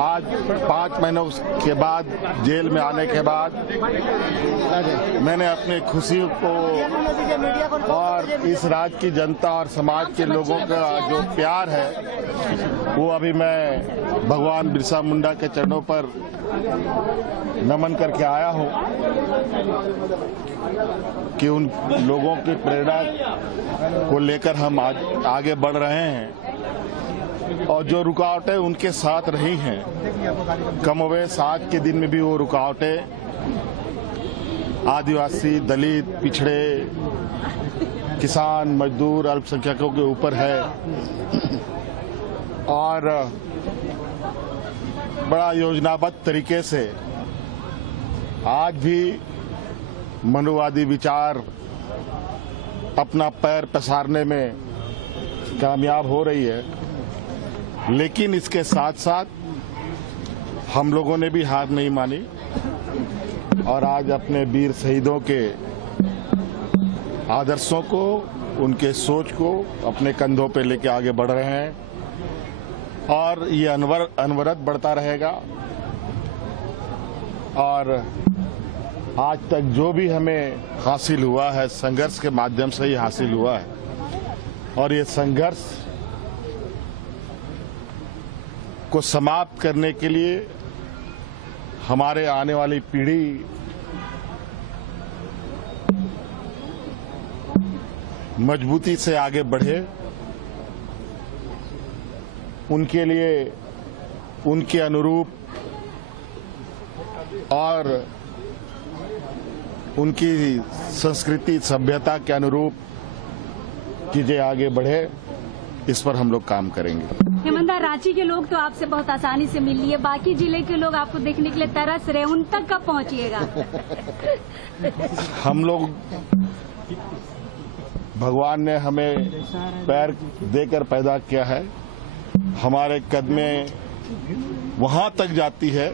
आज 5 महीनों के बाद जेल में आने के बाद मैंने अपनी खुशी को और इस राज्य की जनता और समाज के लोगों का जो प्यार है वो अभी मैं भगवान बिरसा मुंडा के चरणों पर नमन करके आया हूं कि उन लोगों की प्रेरणा को लेकर हम आज आगे बढ़ रहे हैं और जो रुकावटें उनके साथ रही हैं कमोवेश आज के दिन में भी वो रुकावटें आदिवासी, दलित, पिछड़े, किसान, मजदूर, अल्पसंख्यकों के ऊपर है और बड़ा योजनाबद्ध तरीके से आज भी मनुवादी विचार अपना पैर पसारने में कामयाब हो रही है। लेकिन इसके साथ साथ हम लोगों ने भी हार नहीं मानी और आज अपने वीर शहीदों के आदर्शों को, उनके सोच को अपने कंधों पे लेके आगे बढ़ रहे हैं और ये अनवरत बढ़ता रहेगा। और आज तक जो भी हमें हासिल हुआ है संघर्ष के माध्यम से ही हासिल हुआ है और ये संघर्ष को समाप्त करने के लिए हमारे आने वाली पीढ़ी मजबूती से आगे बढ़े, उनके लिए उनके अनुरूप और उनकी संस्कृति सभ्यता के अनुरूप चीजें आगे बढ़े, इस पर हम लोग काम करेंगे। हेमंत, रांची के लोग तो आपसे बहुत आसानी से मिल लिए, बाकी जिले के लोग आपको देखने के लिए तरस रहे, उन तक कब पहुंचिएगा? हम लोग, भगवान ने हमें पैर देकर पैदा किया है, हमारे कदमें वहां तक जाती है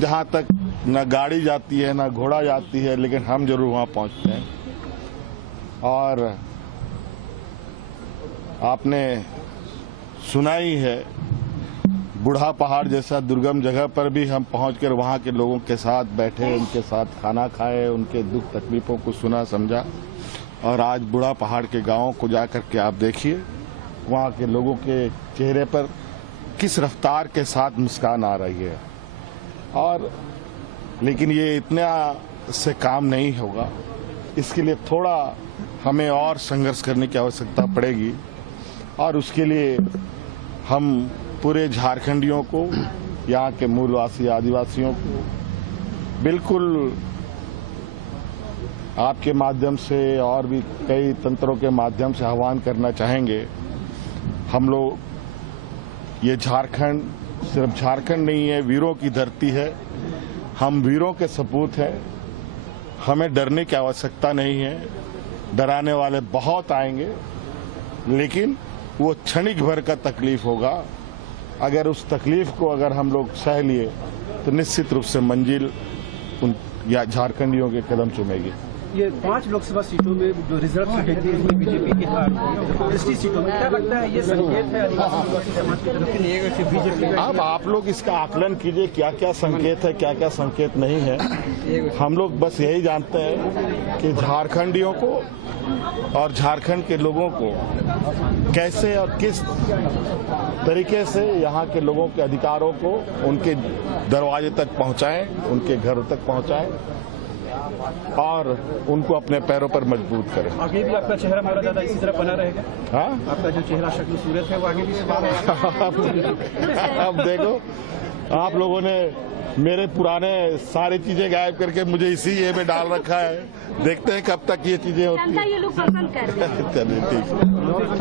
जहां तक न गाड़ी जाती है न घोड़ा जाती है, लेकिन हम जरूर वहां पहुंचते हैं। और आपने सुना ही है, बूढ़ा पहाड़ जैसा दुर्गम जगह पर भी हम पहुंचकर वहां के लोगों के साथ बैठे, उनके साथ खाना खाए, उनके दुख तकलीफों को सुना समझा। और आज बूढ़ा पहाड़ के गांवों को जाकर के आप देखिए, वहां के लोगों के चेहरे पर किस रफ्तार के साथ मुस्कान आ रही है। और लेकिन ये इतना से काम नहीं होगा, इसके लिए थोड़ा हमें और संघर्ष करने की आवश्यकता पड़ेगी और उसके लिए हम पूरे झारखंडियों को, यहाँ के मूलवासी आदिवासियों को बिल्कुल आपके माध्यम से और भी कई तंत्रों के माध्यम से आह्वान करना चाहेंगे। हम लोग, ये झारखंड सिर्फ झारखंड नहीं है, वीरों की धरती है, हम वीरों के सपूत हैं, हमें डरने की आवश्यकता नहीं है। डराने वाले बहुत आएंगे लेकिन वो क्षणिक भर का तकलीफ होगा। अगर उस तकलीफ को अगर हम लोग सह लिए तो निश्चित रूप से मंजिल उन या झारखंडियों के कदम चूमेगी। ये 5 लोकसभा सीटों में जो रिजर्व सीटें थी उसमें बीजेपी की हार, एसटी सीटों में क्या लगता है ये संकेत है आदिवासी समाज की तरफ से बीजेपी? अब आप लोग इसका आकलन कीजिए, क्या क्या संकेत है, क्या क्या संकेत नहीं है। हम लोग बस यही जानते हैं कि झारखंडियों को और झारखंड के लोगों को कैसे और किस तरीके से यहाँ के लोगों के अधिकारों को उनके दरवाजे तक पहुँचाएं, उनके घर तक पहुँचाएं और उनको अपने पैरों पर मजबूत करें। आगे भी आपका चेहरा मेरा ज्यादा इसी तरह बना रहेगा? हाँ, आपका जो चेहरा शक्ल सूरत है वो आगे भी अब देखो, आप लोगों ने मेरे पुराने सारी चीजें गायब करके मुझे इसी ये में डाल रखा है। देखते हैं कब तक ये चीजें होती हैं। ये लोग पसंद कर रहे हैं। चलिए ठीक है।